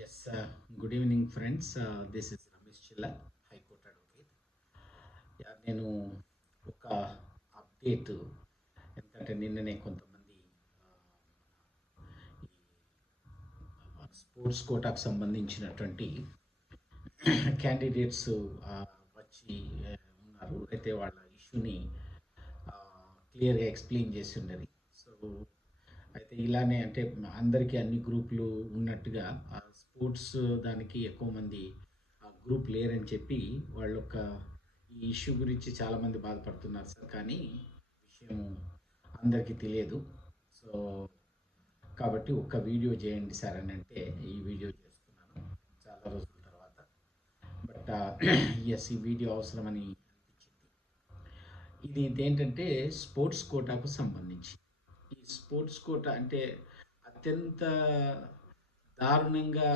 Yes, good evening, friends. This is Ramesh Chilla, High Court Advocate. నేను ఒక update ఎందుకంటే నిన్ననే కొంతమంది స్పోర్ట్స్ కోటాకు సంబంధించినటువంటి క్యాండిడేట్స్ వచ్చి ఉన్నారు. అయితే వాళ్ళ ఇష్యూని క్లియర్గా ఎక్స్ప్లెయిన్ చేసి ఉన్నది. సో అయితే ఇలానే అంటే అందరికీ అన్ని గ్రూపులు ఉన్నట్టుగా స్పోర్ట్స్ దానికి ఎక్కువ మంది గ్రూప్ లేరని చెప్పి వాళ్ళ ఒక ఈ ఇష్యూ గురించి చాలామంది బాధపడుతున్నారు సార్. కానీ విషయం అందరికీ తెలియదు. సో కాబట్టి ఒక వీడియో చేయండి సార్ అని అంటే ఈ వీడియో చేస్తున్నాను చాలా రోజుల తర్వాత. బట్ ఎస్, ఈ వీడియో అవసరమని అనిపించింది. ఇది ఇదేంటంటే స్పోర్ట్స్ కోటాకు సంబంధించి. ఈ స్పోర్ట్స్ కోటా అంటే అత్యంత దారుణంగా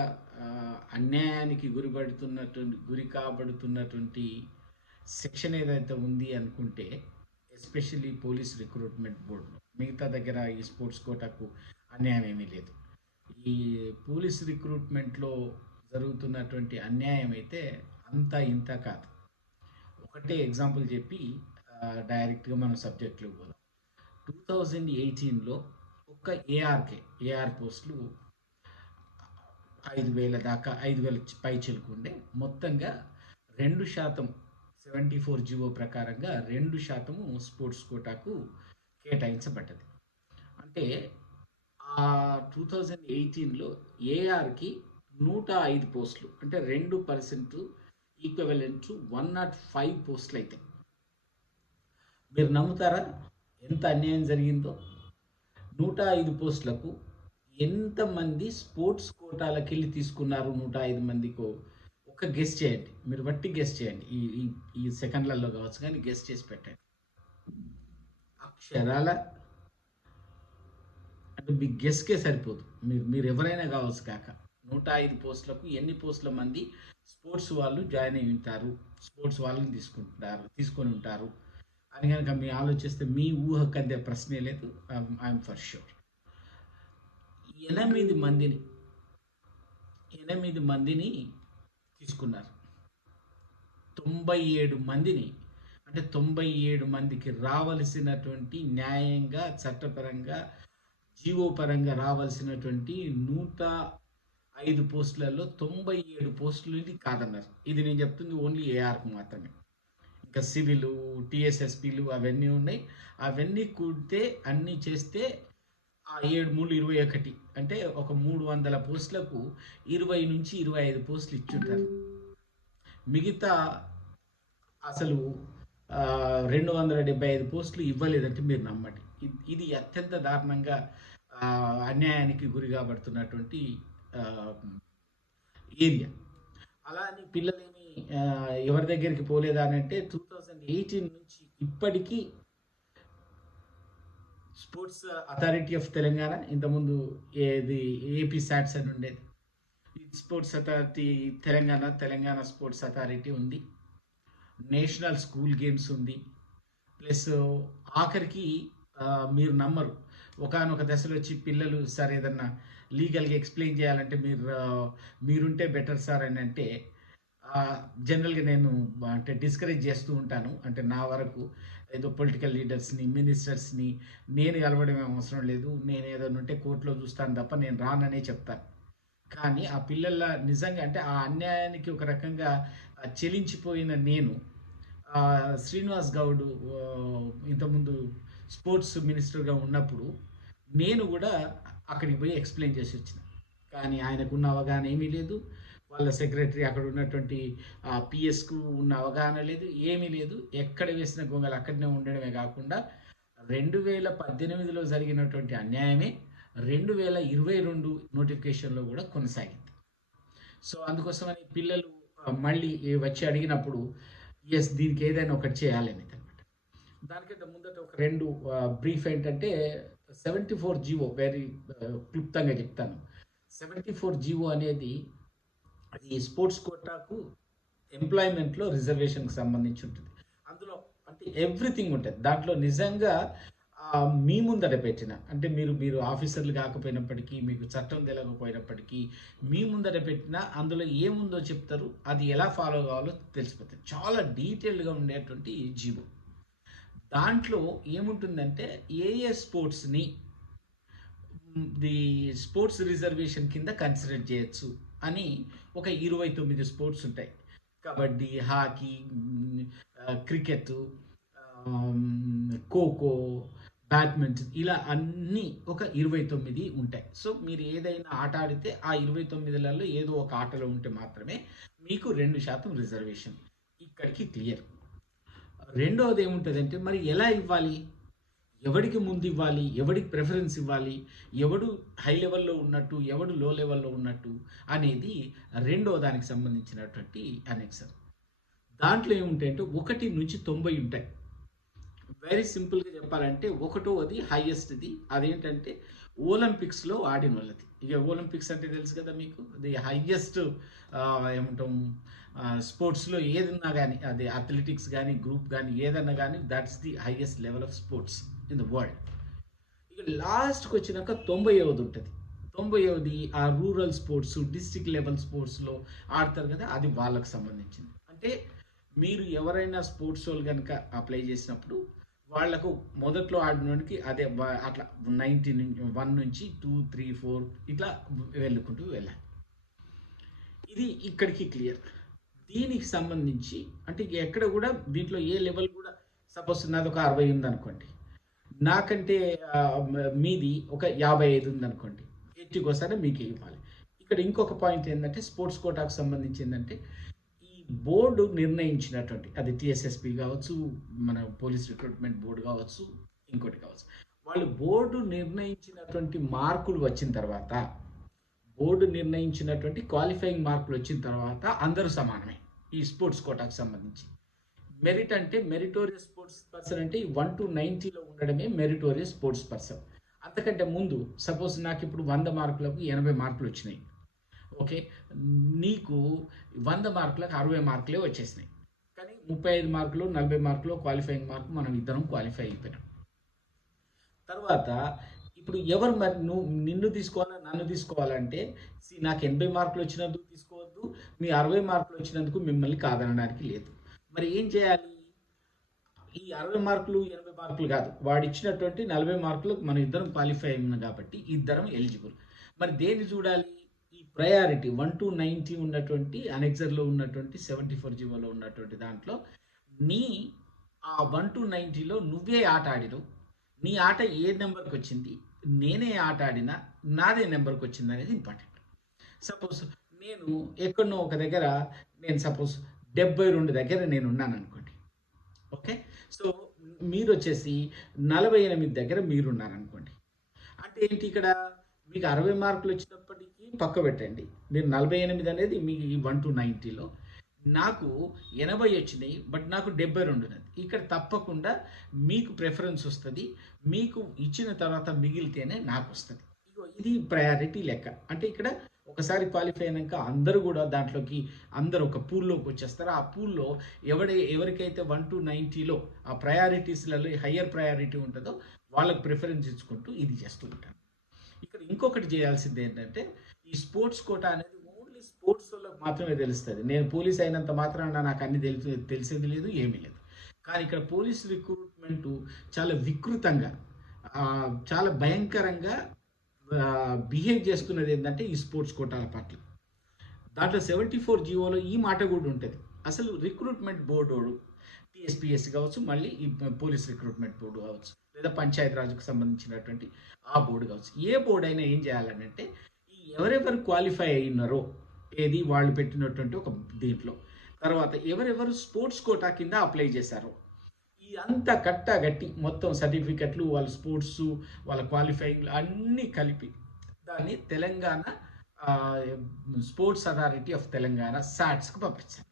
అన్యాయానికి గురి కాబడుతున్నటువంటి సెక్షన్ ఏదైతే ఉంది అనుకుంటే, ఎస్పెషల్లీ పోలీస్ రిక్రూట్మెంట్ బోర్డులో. మిగతా దగ్గర ఈ స్పోర్ట్స్ కోటాకు అన్యాయం ఏమీ లేదు. ఈ పోలీస్ రిక్రూట్మెంట్లో జరుగుతున్నటువంటి అన్యాయం అయితే అంతా ఇంత కాదు. ఒకటే ఎగ్జాంపుల్ చెప్పి డైరెక్ట్గా మనం సబ్జెక్టులోకి పోదాం. 2018లో ఒక్క ఏఆర్ పోస్టులు 5,000 దాకా, 5,000 పై చెలుకుండే. మొత్తంగా 2% 74 జీవో ప్రకారంగా 2% స్పోర్ట్స్ కోటాకు కేటాయించబడ్డది. అంటే ఆ 2018లో ఏఆర్కి 105 పోస్టులు, అంటే 2% ఈక్వలెంట్ టు 105 పోస్టులు అయితే. మీరు నమ్ముతారా ఎంత అన్యాయం జరిగిందో? 105 పోస్టులకు ఎంతమంది స్పోర్ట్స్ కోటాలకు వెళ్ళి తీసుకున్నారు? 105 మందికో ఒక గెస్ట్ చేయండి, మీరు బట్టి గెస్ట్ చేయండి. ఈ ఈ సెకండ్లలో కావచ్చు, కానీ గెస్ట్ చేసి పెట్టండి. అక్షరాల అంటే మీ గెస్ట్కే సరిపోదు. మీరు ఎవరైనా కావచ్చు కాక 105 పోస్టులకు ఎన్ని పోస్టుల మంది స్పోర్ట్స్ వాళ్ళు జాయిన్ అయి ఉంటారు, స్పోర్ట్స్ వాళ్ళని తీసుకొని ఉంటారు అని కనుక మీ ఆలోచిస్తే మీ ఊహకు అందే ప్రశ్నే లేదు. ఐఎమ్ ఫర్ ష్యూర్ 8 మందిని తీసుకున్నారు. 97 మందిని, అంటే 97 మందికి రావలసినటువంటి న్యాయంగా, చట్టపరంగా, జీవో పరంగా రావాల్సినటువంటి 105 పోస్టులలో 97 పోస్టులు కాదన్నారు. ఇది నేను చెప్తుంది ఓన్లీ ఏఆర్కు మాత్రమే. ఇంకా సివిల్, టీఎస్ఎస్పీలు అవన్నీ ఉన్నాయి. అవన్నీ కూడితే అన్నీ చేస్తే ఆ 7 3 21, అంటే ఒక 300 పోస్టులకు 20 నుంచి 25 పోస్టులు ఇచ్చుంటారు. మిగతా అసలు 275 పోస్టులు ఇవ్వలేదంటే మీరు నమ్మండి. ఇది అత్యంత దారుణంగా అన్యాయానికి గురి కాబడుతున్నటువంటి ఏరియా. అలా అని పిల్లలేమి ఎవరి దగ్గరికి పోలేదా అని అంటే 2018 నుంచి ఇప్పటికీ స్పోర్ట్స్ అథారిటీ ఆఫ్ తెలంగాణ, ఇంతకుముందు ఏది ఏపీ సాట్స్ అని ఉండేది, sports authority Telangana sports authority ఉంది. నేషనల్ స్కూల్ గేమ్స్ ఉంది. ప్లస్ ఆఖరికి మీరు నమ్మరు, ఒకనొక దశలో వచ్చి పిల్లలు సార్ ఏదన్నా లీగల్గా ఎక్స్ప్లెయిన్ చేయాలంటే మీరుంటే బెటర్ సార్ అని అంటే జనరల్గా నేను అంటే డిస్కరేజ్ చేస్తూ ఉంటాను. అంటే నా వరకు ఏదో పొలిటికల్ లీడర్స్ని, మినిస్టర్స్ని నేను కలవడం అవసరం లేదు, నేను ఏదైనా ఉంటే కోర్టులో చూస్తాను తప్ప నేను రాననే చెప్తాను. కానీ ఆ పిల్లల నిజంగా అంటే ఆ అన్యాయానికి ఒక రకంగా చెలించిపోయిన నేను, శ్రీనివాస్ గౌడ్ ఇంతకుముందు స్పోర్ట్స్ మినిస్టర్గా ఉన్నప్పుడు నేను కూడా అక్కడికి పోయి ఎక్స్ప్లెయిన్ చేసి వచ్చిన. కానీ ఆయనకున్న అవగాహన ఏమీ లేదు, వాళ్ళ సెక్రటరీ అక్కడ ఉన్నటువంటి పిఎస్కు ఉన్న అవగాహన లేదు, ఏమీ లేదు. ఎక్కడ వేసిన గొంగలు అక్కడనే ఉండడమే కాకుండా 2018లో జరిగినటువంటి అన్యాయమే 2022 నోటిఫికేషన్లో కూడా కొనసాగింది. సో అందుకోసమని పిల్లలు మళ్ళీ వచ్చి అడిగినప్పుడు ఎస్ దీనికి ఏదైనా ఒకటి చేయాలనేది అనమాట. దానికంటే ముందట ఒక 2 బ్రీఫ్ ఏంటంటే 74 జీవో వెరీ క్లుప్తంగా చెప్తాను. 74 జీవో అనేది ఈ స్పోర్ట్స్ కోటాకు ఎంప్లాయ్మెంట్లో రిజర్వేషన్కి సంబంధించి ఉంటుంది. అందులో అంటే ఎవ్రీథింగ్ ఉంటుంది దాంట్లో. నిజంగా మీ ముందట పెట్టిన అంటే మీరు మీరు ఆఫీసర్లు కాకపోయినప్పటికీ, మీకు చట్టం తెలవకపోయినప్పటికీ, మీ ముందట పెట్టిన అందులో ఏముందో చెప్తారు. అది ఎలా ఫాలో కావాలో తెలిసిపోతుంది. చాలా డీటెయిల్డ్‌గా ఉండేటువంటి జీవో. దాంట్లో ఏముంటుందంటే ఏ ఏ స్పోర్ట్స్‌ని ది స్పోర్ట్స్ రిజర్వేషన్ కింద కన్సిడర్ చేయొచ్చు అని ఒక 29 స్పోర్ట్స్ ఉంటాయి. Kabaddi, hockey, cricket, kho kho, badminton ఇలా అన్నీ ఒక 29 ఉంటాయి. సో మీరు ఏదైనా ఆట ఆడితే ఆ 29లలో ఏదో ఒక ఆటలో ఉంటే మాత్రమే మీకు 2% రిజర్వేషన్. ఇక్కడికి క్లియర్. రెండవది ఏముంటుందంటే మరి ఎలా ఇవ్వాలి? ఎవడికి ముందు ఇవ్వాలి? ఎవడికి ప్రిఫరెన్స్ ఇవ్వాలి? ఎవడు హై లెవెల్‌లో ఉన్నట్టు, ఎవడు లో లెవెల్‌లో ఉన్నట్టు అనేది రెండో దానికి సంబంధించినటువంటి అనెక్సర్. దాంట్లో ఏముంటాయంటే 1-90 ఉంటాయి. వెరీ సింపుల్‌గా చెప్పాలంటే ఒకటోది హైయెస్ట్‌ది అదేంటంటే ఒలింపిక్స్‌లో ఆడినోళ్ళది. ఇక ఒలింపిక్స్ అంటే తెలుసు కదా మీకు. ది హైయెస్ట్ ఏమంటాం స్పోర్ట్స్‌లో ఏదున్నా గానీ అది అథ్లెటిక్స్ గానీ, గ్రూప్ గానీ ఏదన్నా గానీ that's the highest level of sports in the world. ఇక లాస్ట్‌కొచ్చినాక 90వది ఉంటది. 90వది ఆ రూరల్ స్పోర్ట్స్, డిస్ట్రిక్ట్ లెవెల్ స్పోర్ట్స్‌లో ఆడతారు కదా! అది వాళ్ళకి సంబంధించింది. అంటే మీరు ఎవరైనా స్పోర్ట్స్ వోళ్ళు గనుక అప్లై చేసినప్పుడు వాళ్ళకు మొదట్లో ఆడినోడికి అదే అట్లా 90 నుంచి 1 నుంచి 2, 3, 4 ఇట్లా వెళ్ళుకుంటూ వెళ్ళాలి. ఇది ఇక్కడికి క్లియర్. దీనికి సంబంధించి అంటే ఎక్కడ కూడా దీంట్లో ఏ లెవెల్ కూడా సపోజ్ నాదొక 60 ఉందనుకోండి. నాకంటే మీది ఒక 55 ఉందనుకోండి. ఎట్టికోసారి మీకే ఇవ్వాలి. ఇక్కడ ఇంకొక పాయింట్ ఏందంటే స్పోర్ట్స్ కోటాకు సంబంధించి ఏందంటే ఈ బోర్డు నిర్ణయించినటువంటి అది టీఎస్ఎస్పీ కావచ్చు, మన పోలీస్ రిక్రూట్మెంట్ బోర్డు కావచ్చు, ఇంకోటి కావచ్చు. వాళ్ళు బోర్డు నిర్ణయించినటువంటి మార్కులు వచ్చిన తర్వాత బోర్డు నిర్ణయించినటువంటి క్వాలిఫైయింగ్ మార్కులు వచ్చిన తర్వాత అందరూ సమానమే ఈ స్పోర్ట్స్ కోటాకు సంబంధించి. మెరిట్ అంటే మెరిటోరియస్ స్పోర్ట్స్ పర్సన్ అంటే 1-90లో ఉండడమే మెరిటోరియస్ స్పోర్ట్స్ పర్సన్. అంతకంటే ముందు సపోజ్ నాకు ఇప్పుడు 100 మార్కులకు 80 మార్కులు వచ్చినాయి. ఓకే. నీకు 100 మార్కులకు 60 మార్కులే వచ్చేసినాయి. కానీ 35 మార్కులు, 40 మార్కులు క్వాలిఫైయింగ్ మార్క్ మనం ఇద్దరం క్వాలిఫై అయిపోయినాం. తర్వాత ఇప్పుడు ఎవరు మరి నిన్ను తీసుకోవాలా నన్ను తీసుకోవాలంటే నాకు 80 మార్కులు వచ్చినందుకు తీసుకోవద్దు, మీ 60 మార్కులు వచ్చినందుకు మిమ్మల్ని కాదనడానికి లేదు. మరి ఏం చేయాలి? ఈ 60 మార్కులు 80 మార్కులు కాదు, వాడు ఇచ్చినటువంటి 40 మార్కులు మనం ఇద్దరం క్వాలిఫై అయినాం కాబట్టి ఇద్దరం ఎలిజిబుల్. మరి దేన్ని చూడాలి? ఈ ప్రయారిటీ 1-90 ఉన్నటువంటి అనెక్సర్లో ఉన్నటువంటి 74 జీవోలో ఉన్నటువంటి దాంట్లో నీ ఆ 1-90లో నువ్వే ఆట ఆడినావు, నీ ఆట ఏ నెంబర్కి వచ్చింది, నేనే ఆట ఆడినా నాదే నెంబర్కి వచ్చింది అనేది ఇంపార్టెంట్. సపోజ్ నేను ఎక్కడనో ఒక దగ్గర నేను సపోజ్ 72 దగ్గర నేను ఉన్నాను అనుకోండి. ఓకే. సో మీరు వచ్చేసి 48 దగ్గర మీరున్నారనుకోండి. అంటే ఏంటి ఇక్కడ మీకు 60 మార్కులు వచ్చినప్పటికీ పక్క పెట్టండి. మీరు 48 అనేది మీ 1-90లో నాకు 80 వచ్చినాయి. బట్ నాకు 72 ఉన్నది. ఇక్కడ తప్పకుండా మీకు ప్రిఫరెన్స్ వస్తది. మీకు ఇచ్చిన తర్వాత మిగిలితేనే నాకొస్తది. ఇగో ఇది ప్రయారిటీ లెక్క. అంటే ఇక్కడ ఒకసారి క్వాలిఫై అయినాక అందరూ కూడా దాంట్లోకి అందరూ ఒక పూల్‌లోకి వచ్చేస్తారు. ఆ పూల్‌లో ఎవరికైతే 1-90లో ఆ ప్రయారిటీస్‌లలో హయ్యర్ ప్రయారిటీ ఉంటదో వాళ్ళకి ప్రిఫరెన్స్ ఇచ్చుకుంటూ ఇది చేస్తూ ఉంటాను. ఇక్కడ ఇంకొకటి చేయాల్సింది ఏంటంటే ఈ స్పోర్ట్స్ కోటా అనేది ఓన్లీ స్పోర్ట్స్ వాళ్ళకి మాత్రమే తెలుస్తది. నేను పోలీస్ అయినంత మాత్రాన నాకు అన్ని తెలిసేది లేదు, ఏమీ లేదు. కానీ ఇక్కడ పోలీస్ రిక్రూట్మెంట్ చాలా వికృతంగా చాలా భయంకరంగా బిహేవ్ చేస్తున్నది ఏంటంటే ఈ స్పోర్ట్స్ కోటాల పట్ల. దాంట్లో 74 జీవోలో ఈ మాట కూడా ఉంటుంది. అసలు రిక్రూట్మెంట్ బోర్డోడు టీఎస్పీఎస్సీ కావచ్చు, మళ్ళీ ఈ పోలీస్ రిక్రూట్మెంట్ బోర్డు కావచ్చు, లేదా పంచాయతీ రాజుకు సంబంధించినటువంటి ఆ బోర్డు కావచ్చు. ఏ బోర్డు అయినా ఏం చేయాలనంటే ఈ ఎవరెవరు క్వాలిఫై అయినారో ఏది వాళ్ళు పెట్టినటువంటి ఒక దీంట్లో తర్వాత ఎవరెవరు స్పోర్ట్స్ కోటా కింద అప్లై చేశారో ఈ అంతా కట్టగట్టి మొత్తం సర్టిఫికెట్లు వాళ్ళ స్పోర్ట్స్ వాళ్ళ క్వాలిఫైయింగ్ అన్నీ కలిపి దాన్ని Telangana sports authority of Telangana సాట్స్కి పంపించారు.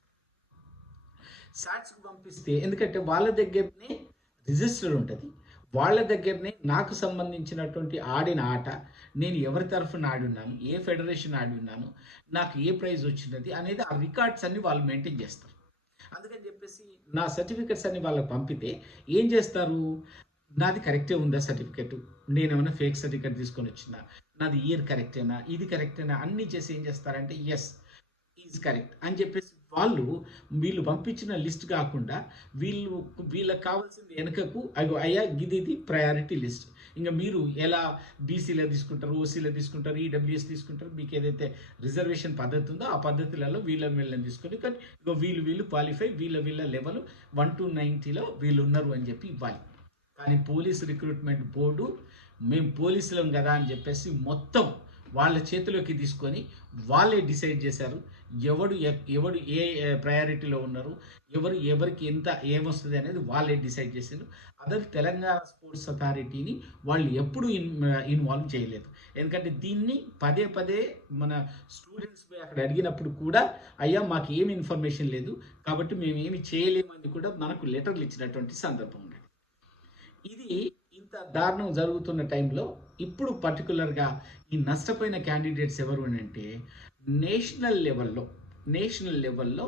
సాట్స్కి పంపిస్తే ఎందుకంటే వాళ్ళ దగ్గరనే రిజిస్టర్ ఉంటుంది, వాళ్ళ దగ్గరనే నాకు సంబంధించినటువంటి ఆడిన ఆట నేను ఎవరి తరఫున ఆడి ఉన్నాను, ఏ ఫెడరేషన్ ఆడి ఉన్నాను, నాకు ఏ ప్రైజ్ వచ్చినది అనేది ఆ రికార్డ్స్ అన్ని వాళ్ళు మెయింటైన్ చేస్తారు. అందుకని చెప్పేసి నా సర్టిఫికెట్స్ అన్ని వాళ్ళకి పంపితే ఏం చేస్తారు, నాది కరెక్టే ఉందా సర్టిఫికేట్, నేనేమైనా ఫేక్ సర్టిఫికేట్ తీసుకొని వచ్చినా, నాది ఇయర్ కరెక్టేనా, ఇది కరెక్టేనా అన్నీ చేసి ఏం చేస్తారంటే ఎస్ ఈజ్ కరెక్ట్ అని చెప్పేసి వాళ్ళు వీళ్ళు పంపించిన లిస్ట్ కాకుండా వీళ్ళు వీళ్ళకి కావాల్సింది వెనుకకు అగో అయ్యా ఇది ప్రయారిటీ లిస్ట్. ఇంకా మీరు ఎలా బీసీలో తీసుకుంటారు, ఓసీలో తీసుకుంటారు, ఈడబ్ల్యూఎస్ తీసుకుంటారు, మీకు ఏదైతే రిజర్వేషన్ పద్ధతి ఉందో ఆ పద్ధతులలో వీళ్ళని తీసుకొని కానీ ఇగో వీళ్ళు క్వాలిఫై, వీళ్ళ లెవెల్ 1 to 90లో వీళ్ళు ఉన్నారు అని చెప్పి ఇవ్వాలి. కానీ పోలీస్ రిక్రూట్మెంట్ బోర్డు మేము పోలీసులం కదా అని చెప్పేసి మొత్తం వాళ్ళ చేతిలోకి తీసుకొని వాళ్ళే డిసైడ్ చేశారు ఎవడు ఏ ప్రయారిటీలో ఉన్నారు, ఎవరికి ఎంత ఏమొస్తుంది అనేది వాళ్ళే డిసైడ్ చేశారు. అదర్ తెలంగాణ స్పోర్ట్స్ అథారిటీని వాళ్ళు ఎప్పుడు ఇన్వాల్వ్ చేయలేదు. ఎందుకంటే దీన్ని పదే పదే మన స్టూడెంట్స్ అక్కడ అడిగినప్పుడు కూడా అయ్యా మాకు ఏమి ఇన్ఫర్మేషన్ లేదు కాబట్టి మేము ఏమి చేయలేమని కూడా మనకు లెటర్లు ఇచ్చినటువంటి సందర్భం ఉంది. ఇది ఇంత దారుణం జరుగుతున్న టైంలో ఇప్పుడు పర్టికులర్గా ఈ నష్టపోయిన క్యాండిడేట్స్ ఎవరు అని అంటే నేషనల్ లెవెల్లో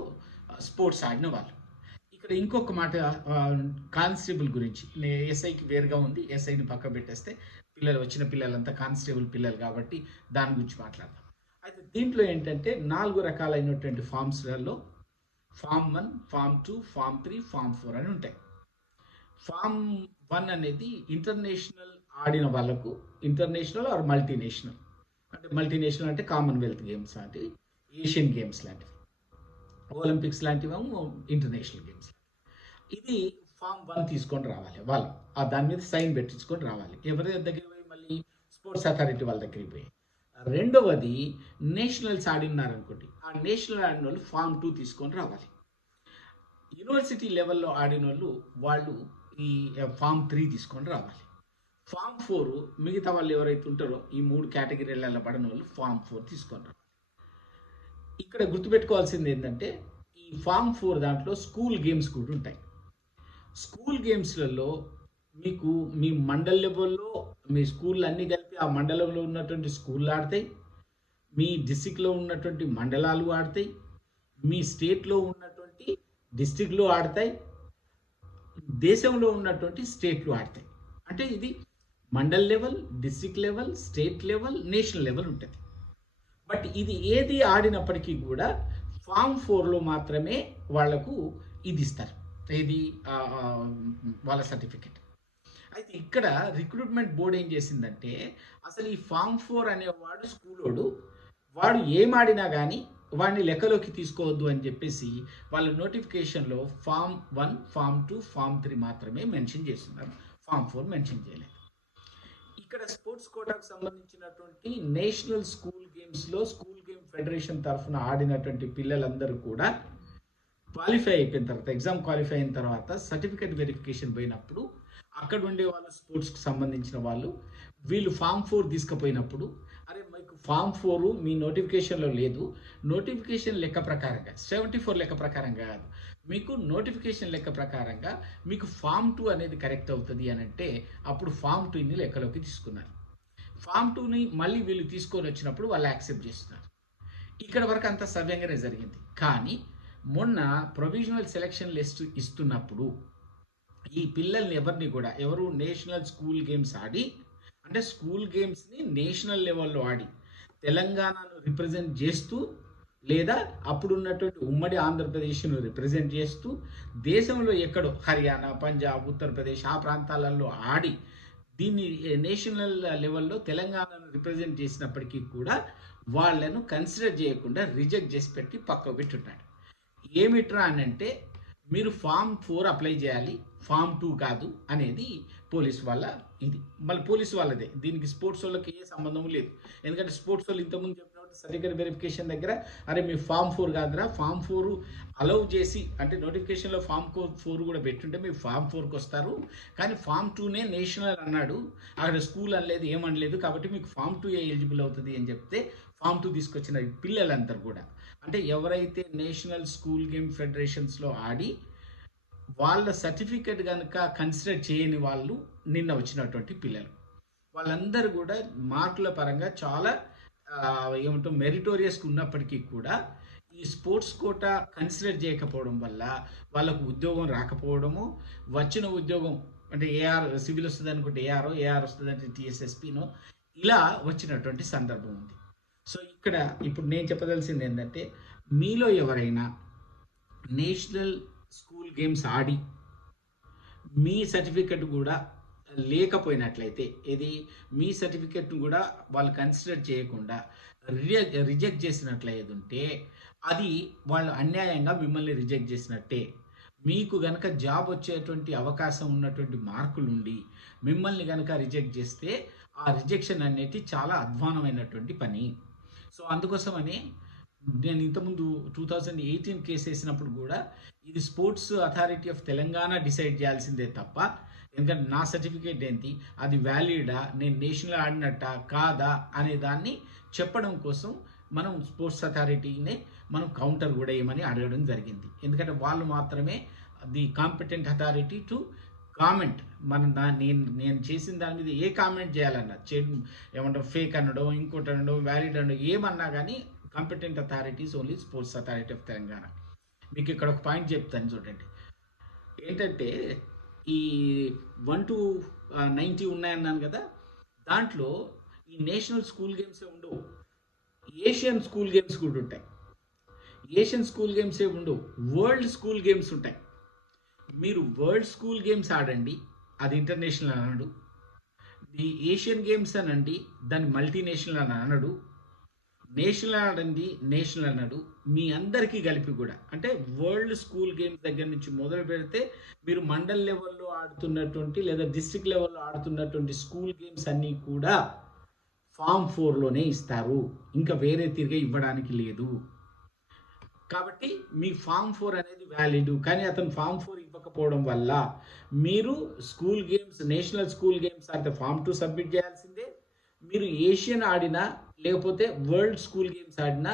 స్పోర్ట్స్ ఆడిన వాళ్ళు. ఇక్కడ ఇంకొక మాట కానిస్టేబుల్ గురించి, ఎస్ఐకి వేరుగా ఉంది, ఎస్ఐని పక్క పెట్టేస్తే వచ్చిన పిల్లలంతా కానిస్టేబుల్ పిల్లలు కాబట్టి దాని గురించి మాట్లాడదాం. అయితే దీంట్లో ఏంటంటే 4 రకాలైనటువంటి ఫామ్స్లలో ఫామ్ 1, ఫామ్ 2, ఫామ్ 3, ఫామ్ 4 అని ఉంటాయి. ఫామ్ 1 అనేది ఇంటర్నేషనల్ ఆడిన వాళ్ళకు, ఇంటర్నేషనల్ ఆర్ మల్టీనేషనల్, అంటే మల్టీనేషనల్ అంటే కామన్వెల్త్ గేమ్స్ లాంటివి, ఏషియన్ గేమ్స్ లాంటివి, ఒలింపిక్స్ లాంటివేమో ఇంటర్నేషనల్ గేమ్స్. ఇది ఫామ్ 1 తీసుకొని రావాలి వాళ్ళు, దాని మీద సైన్ పెట్టించుకొని రావాలి. ఎవరి దగ్గరికి పోయి మళ్ళీ స్పోర్ట్స్ అథారిటీ వాళ్ళ దగ్గరికి పోయి. రెండవది నేషనల్స్ ఆడినారనుకోండి, ఆ నేషనల్ ఆడిన వాళ్ళు ఫామ్ 2 తీసుకొని రావాలి. యూనివర్సిటీ లెవెల్లో ఆడిన వాళ్ళు ఈ ఫామ్ 3 తీసుకొని రావాలి. ఫామ్ 4 మిగతా వాళ్ళు ఎవరైతే ఉంటారో ఈ 3 కేటగిరీలలో పడిన వాళ్ళు ఫామ్ 4 తీసుకొని రావాలి. ఇక్కడ గుర్తుపెట్టుకోవాల్సింది ఏంటంటే ఈ ఫామ్ 4 దాంట్లో స్కూల్ గేమ్స్ కూడా ఉంటాయి. స్కూల్ గేమ్స్లలో మీకు మీ మండల్ లెవెల్లో మీ స్కూళ్ళు అన్నీ కలిపి ఆ మండలంలో ఉన్నటువంటి స్కూళ్ళు ఆడతాయి, మీ డిస్టిక్లో ఉన్నటువంటి మండలాలు ఆడతాయి, మీ స్టేట్లో ఉన్నటువంటి డిస్టిక్లు ఆడతాయి, దేశంలో ఉన్నటువంటి స్టేట్లు ఆడతాయి. అంటే ఇది mandal level, district level, state level, national level ఉంటుంది. బట్ ఇది ఏది ఆడినప్పటికీ కూడా ఫామ్ 4లో మాత్రమే వాళ్లకు ఇది ఇస్తారు, ఏది వాళ్ళ సర్టిఫికెట్. అయితే ఇక్కడ రిక్రూట్మెంట్ బోర్డు ఏం చేసిందంటే అసలు ఈ ఫామ్ 4 అనేవాడు స్కూలోడు, వాడు ఏం ఆడినా కానీ వాడిని లెక్కలోకి తీసుకోవద్దు అని చెప్పేసి వాళ్ళ నోటిఫికేషన్లో ఫామ్ 1, ఫామ్ 2, ఫామ్ 3 మాత్రమే మెన్షన్ చేస్తున్నారు, ఫామ్ 4 మెన్షన్ చేయలేదు. ఇక్కడ స్పోర్ట్స్ కోటాకు సంబంధించినటువంటి నేషనల్ స్కూల్ గేమ్స్లో స్కూల్ గేమ్ ఫెడరేషన్ తరఫున ఆడినటువంటి పిల్లలందరూ కూడా క్వాలిఫై అయిపోయిన తర్వాత, ఎగ్జామ్ క్వాలిఫై అయిన తర్వాత సర్టిఫికేట్ వెరిఫికేషన్ పోయినప్పుడు అక్కడ ఉండే వాళ్ళు స్పోర్ట్స్కి సంబంధించిన వాళ్ళు వీళ్ళు ఫామ్ 4 తీసుకుపోయినప్పుడు అరే మీకు ఫామ్ 4 మీ నోటిఫికేషన్లో లేదు, నోటిఫికేషన్ లెక్క ప్రకారంగా 74 లెక్క ప్రకారంగా కాదు, మీకు నోటిఫికేషన్ లెక్క ప్రకారంగా మీకు ఫామ్ 2 అనేది కరెక్ట్ అవుతుంది అని అంటే అప్పుడు ఫామ్ 2ని లెక్కలోకి తీసుకున్నారు. ఫామ్ 2ని మళ్ళీ వీళ్ళు తీసుకొని వచ్చినప్పుడు వాళ్ళు యాక్సెప్ట్ చేస్తున్నారు. ఇక్కడ వరకు అంతా సవ్యంగానే జరిగింది. కానీ మొన్న ప్రొవిజనల్ సెలక్షన్ లిస్ట్ ఇస్తున్నప్పుడు ఈ పిల్లల్ని ఎవరు నేషనల్ స్కూల్ గేమ్స్ ఆడి, అంటే స్కూల్ గేమ్స్ని నేషనల్ లెవెల్లో ఆడి తెలంగాణను రిప్రజెంట్ చేస్తూ లేదా అప్పుడున్నటువంటి ఉమ్మడి ఆంధ్రప్రదేశ్ను రిప్రజెంట్ చేస్తూ దేశంలో ఎక్కడో హర్యానా, పంజాబ్, ఉత్తరప్రదేశ్ ఆ ప్రాంతాలలో ఆడి దీన్ని నేషనల్ లెవెల్లో తెలంగాణను రిప్రజెంట్ చేసినప్పటికీ కూడా వాళ్ళను కన్సిడర్ చేయకుండా రిజెక్ట్ చేసి పెట్టి పక్కకు పెట్టున్నాడు. ఏమిట్రా అని అంటే మీరు ఫామ్ 4 అప్లై చేయాలి, ఫామ్ 2 కాదు అనేది పోలీస్ వాళ్ళ ఇది. మళ్ళీ పోలీస్ వాళ్ళదే, దీనికి స్పోర్ట్స్ వాళ్ళకి ఏ సంబంధం లేదు. ఎందుకంటే స్పోర్ట్స్ వాళ్ళు ఇంతకుముందు చెప్పినట్టు సర్టిఫికేట్ వెరిఫికేషన్ దగ్గర అరే మీ ఫామ్ 4 కాదురా, ఫామ్ 4 అలౌ చేసి అంటే నోటిఫికేషన్లో ఫామ్ 4 కూడా పెట్టుంటే మీరు ఫామ్ 4కి వస్తారు, కానీ ఫామ్ 2నే నేషనల్ అన్నాడు, అక్కడ స్కూల్ అనలేదు ఏమనలేదు, కాబట్టి మీకు ఫామ్ 2 ఎలిజిబుల్ అవుతుంది అని చెప్తే ఫామ్ 2 తీసుకొచ్చిన పిల్లలందరూ కూడా అంటే ఎవరైతే నేషనల్ స్కూల్ గేమ్ ఫెడరేషన్స్లో ఆడి వాళ్ళ సర్టిఫికెట్ కనుక కన్సిడర్ చేయని వాళ్ళు నిన్న వచ్చినటువంటి పిల్లలు వాళ్ళందరూ కూడా మార్కుల పరంగా చాలా మెరిటోరియస్గా ఉన్నప్పటికీ కూడా ఈ స్పోర్ట్స్ కోటా కన్సిడర్ చేయకపోవడం వల్ల వాళ్ళకు ఉద్యోగం రాకపోవడము, వచ్చిన ఉద్యోగం అంటే ఏఆర్ సివిల్ వస్తుంది అనుకుంటే ఏఆర్ వస్తుంది అంటే టీఎస్ఎస్పీనో ఇలా వచ్చినటువంటి సందర్భం ఉంది. సో ఇక్కడ ఇప్పుడు నేను చెప్పదలసింది ఏంటంటే, మీలో ఎవరైనా నేషనల్ స్కూల్ గేమ్స్ ఆడి మీ సర్టిఫికెట్ కూడా లేకపోయినట్లయితే, ఇది మీ సర్టిఫికెట్ను కూడా వాళ్ళు కన్సిడర్ చేయకుండా రిజెక్ట్ చేసినట్లయితే ఉంటే, అది వాళ్ళు అన్యాయంగా మిమ్మల్ని రిజెక్ట్ చేసినట్టే. మీకు గనక జాబ్ వచ్చేటువంటి అవకాశం ఉన్నటువంటి మార్కులుండి మిమ్మల్ని గనక రిజెక్ట్ చేస్తే, ఆ రిజెక్షన్ అనేది చాలా అధ్వానమైనటువంటి పని. సో అందుకోసమని నేను ఇంతకుముందు 2018 కేసు వేసినప్పుడు కూడా ఇది sports authority of Telangana decide చేయాల్సిందే తప్ప, ఎందుకంటే నా సర్టిఫికేట్ ఏంటి, అది వ్యాలిడా, నేను నేషనల్ ఆడినట్ట కాదా అనే దాన్ని చెప్పడం కోసం మనం స్పోర్ట్స్ అథారిటీని మనం కౌంటర్ కూడా ఏమని అడగడం జరిగింది. ఎందుకంటే వాళ్ళు మాత్రమే the competent authority to comment. మనం నేను చేసిన దాని మీద ఏ కామెంట్ చేయాలన్నా, ఏమంటారు ఫేక్ అనడం, ఇంకోటి అనడం, వ్యాలిడ్ అనడం, ఏమన్నా కానీ competent authorities only sports authority of Telangana. మీకు ఇక్కడ ఒక పాయింట్ చెప్తాను చూడండి. ఏంటంటే ఈ 1 to 90 ఉన్నాయన్నాను కదా, దాంట్లో ఈ నేషనల్ స్కూల్ గేమ్సే ఉండవు, ఏషియన్ స్కూల్ గేమ్స్ కూడా ఉంటాయి. ఏషియన్ స్కూల్ గేమ్సే ఉండవు, వరల్డ్ స్కూల్ గేమ్స్ ఉంటాయి. మీరు వరల్డ్ స్కూల్ గేమ్స్ ఆడండి, అది ఇంటర్నేషనల్ అనడు. ఈ ఏషియన్ గేమ్స్ అనండి, దాన్ని మల్టీనేషనల్ అని అనడు. నేషనల్ ఆడండి, నేషనల్ అన్నాడు. మీ అందరికీ కలిపి కూడా, అంటే వరల్డ్ స్కూల్ గేమ్స్ దగ్గర నుంచి మొదలు పెడితే మీరు మండల్ లెవెల్లో ఆడుతున్నటువంటి లేదా డిస్ట్రిక్ట్ లెవెల్లో ఆడుతున్నటువంటి స్కూల్ గేమ్స్ అన్నీ కూడా ఫామ్ 4లోనే ఇస్తారు, ఇంకా వేరే తిరిగి ఇవ్వడానికి లేదు. కాబట్టి మీ ఫామ్ 4 అనేది వ్యాలిడ్. కానీ అతను ఫామ్ 4 ఇవ్వకపోవడం వల్ల మీరు school games, national school games ఆడితే ఫామ్ 2 సబ్మిట్ చేయాల్సిందే. మీరు ఏషియన్ ఆడినా లేకపోతే వరల్డ్ స్కూల్ గేమ్స్ ఆడినా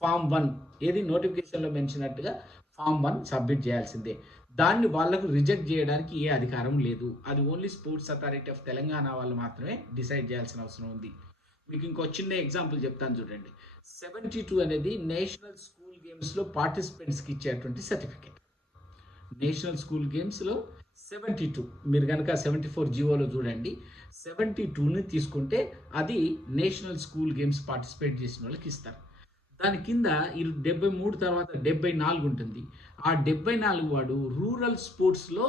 ఫామ్ 1, ఏది నోటిఫికేషన్లో మెన్షనట్టుగా ఫామ్ 1 సబ్మిట్ చేయాల్సిందే. దాన్ని వాళ్ళకు రిజెక్ట్ చేయడానికి ఏ అధికారం లేదు. అది only sports authority of Telangana వాళ్ళు మాత్రమే డిసైడ్ చేయాల్సిన అవసరం ఉంది. మీకు ఇంకో చిన్న ఎగ్జాంపుల్ చెప్తాను చూడండి. 72 అనేది నేషనల్ స్కూల్ గేమ్స్లో పార్టిసిపెంట్స్కి ఇచ్చేటువంటి సర్టిఫికేట్. నేషనల్ స్కూల్ గేమ్స్లో 72, మీరు కనుక 74 జీవోలో చూడండి, 72ని తీసుకుంటే అది నేషనల్ స్కూల్ గేమ్స్ పార్టిసిపేట్ చేసిన వాళ్ళకి ఇస్తారు. దాని కింద 73 తర్వాత 74 ఉంటుంది. ఆ 74 వాడు రూరల్ స్పోర్ట్స్లో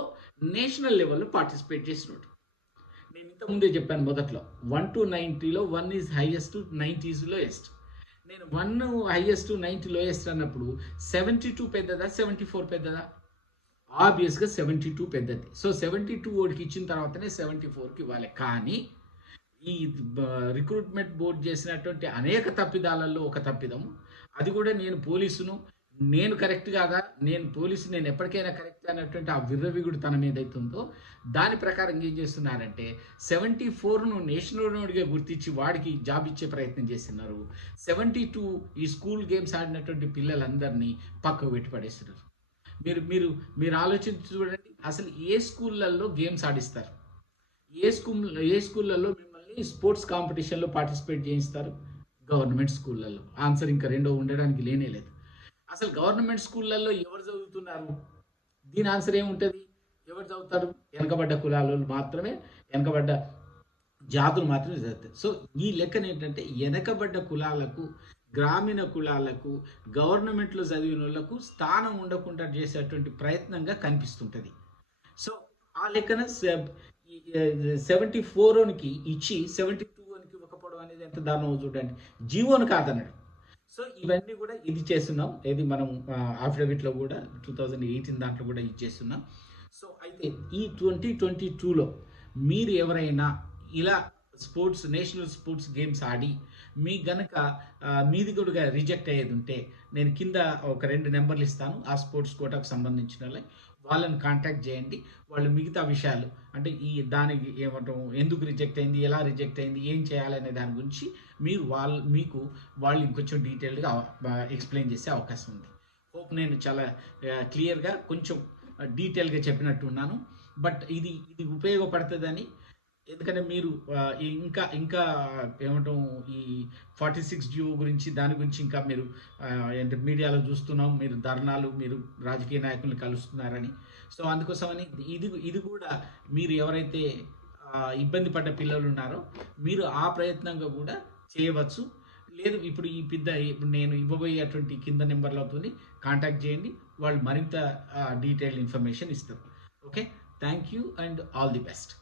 నేషనల్ లెవెల్లో పార్టిసిపేట్ చేసినాడు. నేను ఇంతకుముందే చెప్పాను మొదట్లో 1 to 90లో 1 is highest, 90 is lowest. నేను 1 హైయెస్ట్ 90 లోయెస్ట్ అన్నప్పుడు 72 పెద్దదా 74 పెద్దదా? ఆబ్వియస్గా 72 పెద్దది. సో 72 ఓడికి ఇచ్చిన తర్వాతనే 74కి ఇవ్వాలి. కానీ ఈ రిక్రూట్మెంట్ బోర్డు చేసినటువంటి అనేక తప్పిదాలలో ఒక తప్పిదము, అది కూడా నేను పోలీసును, నేను కరెక్ట్ కాదా, నేను పోలీసు, నేను ఎప్పటికైనా కరెక్ట్ అన్నటువంటి ఆ విర్రవిగుడు తనం ఏదైతుందో దాని ప్రకారం ఏం చేస్తున్నారంటే 74ను నేషనల్ నోడ్గా గుర్తించి వాడికి జాబ్ ఇచ్చే ప్రయత్నం చేస్తున్నారు. 72 ఈ స్కూల్ గేమ్స్ ఆడినటువంటి పిల్లలందరినీ పక్కకు పెట్టి పడేస్తున్నారు. మీరు ఆలోచించి చూడండి, అసలు ఏ స్కూళ్ళల్లో గేమ్స్ ఆడిస్తారు, ఏ స్కూళ్ళల్లో మిమ్మల్ని స్పోర్ట్స్ కాంపిటీషన్లో పార్టిసిపేట్ చేయిస్తారు? గవర్నమెంట్ స్కూళ్ళల్లో. ఆన్సర్ ఇంకా రెండో ఉండడానికి లేనే లేదు. అసలు గవర్నమెంట్ స్కూళ్ళల్లో ఎవరు చదువుతున్నారు? దీని ఆన్సర్ ఏముంటుంది? ఎవరు చదువుతారు? వెనకబడ్డ కులాలు మాత్రమే, వెనకబడ్డ జాతులు మాత్రమే చదువుతారు. సో ఈ లెక్కన ఏంటంటే వెనకబడ్డ కులాలకు, గ్రామీణ కులాలకు, గవర్నమెంట్లో చదివిన వాళ్ళకు స్థానం ఉండకుండా చేసేటువంటి ప్రయత్నంగా కనిపిస్తుంటుంది. సో ఆ లెక్కన 74కి ఇచ్చి 72కి ఇవ్వకపోవడం అనేది ఎంత దారుణం చూడండి. జీవోను కాదన్నాడు. సో ఇవన్నీ కూడా ఇది చేస్తున్నాం, ఏది మనం అఫిడవిట్లో కూడా 2018 దాంట్లో కూడా ఇచ్చేస్తున్నాం. సో అయితే ఈ 2022లో మీరు ఎవరైనా ఇలా స్పోర్ట్స్, నేషనల్ స్పోర్ట్స్ గేమ్స్ ఆడి మీ గనక మీది కూడా రిజెక్ట్ అయ్యేది ఉంటే, నేను కింద ఒక 2 నెంబర్లు ఇస్తాను, ఆ స్పోర్ట్స్ కోటాకు సంబంధించిన వాళ్ళని కాంటాక్ట్ చేయండి. వాళ్ళు మిగతా విషయాలు, అంటే ఈ దానికి ఏమంటాం, ఎందుకు రిజెక్ట్ అయింది, ఎలా రిజెక్ట్ అయింది, ఏం చేయాలనే దాని గురించి మీకు వాళ్ళు ఇంకొంచెం డీటెయిల్గా ఎక్స్ప్లెయిన్ చేసే అవకాశం ఉంది. హోప్ నేను చాలా క్లియర్గా కొంచెం డీటెయిల్గా చెప్పినట్టు ఉన్నాను. బట్ ఇది ఉపయోగపడుతుందని ఎందుకంటే మీరు ఇంకా ఇంకా ఏమంటాం ఈ 46 జియో గురించి దాని గురించి ఇంకా మీరు ఏంటి మీడియాలో చూస్తున్నాం, మీరు ధర్నాలు, మీరు రాజకీయ నాయకుల్ని కలుస్తున్నారని. సో అందుకోసమని ఇది కూడా మీరు ఎవరైతే ఇబ్బంది పడ్డ పిల్లలు ఉన్నారో మీరు ఆ ప్రయత్నంగా కూడా చేయవచ్చు. లేదు ఇప్పుడు ఇప్పుడు నేను ఇవ్వబోయేటువంటి కింద నెంబర్లో అవుతుంది, కాంటాక్ట్ చేయండి, వాళ్ళు మరింత డీటెయిల్డ్ ఇన్ఫర్మేషన్ ఇస్తారు. Okay, thank you and all the best.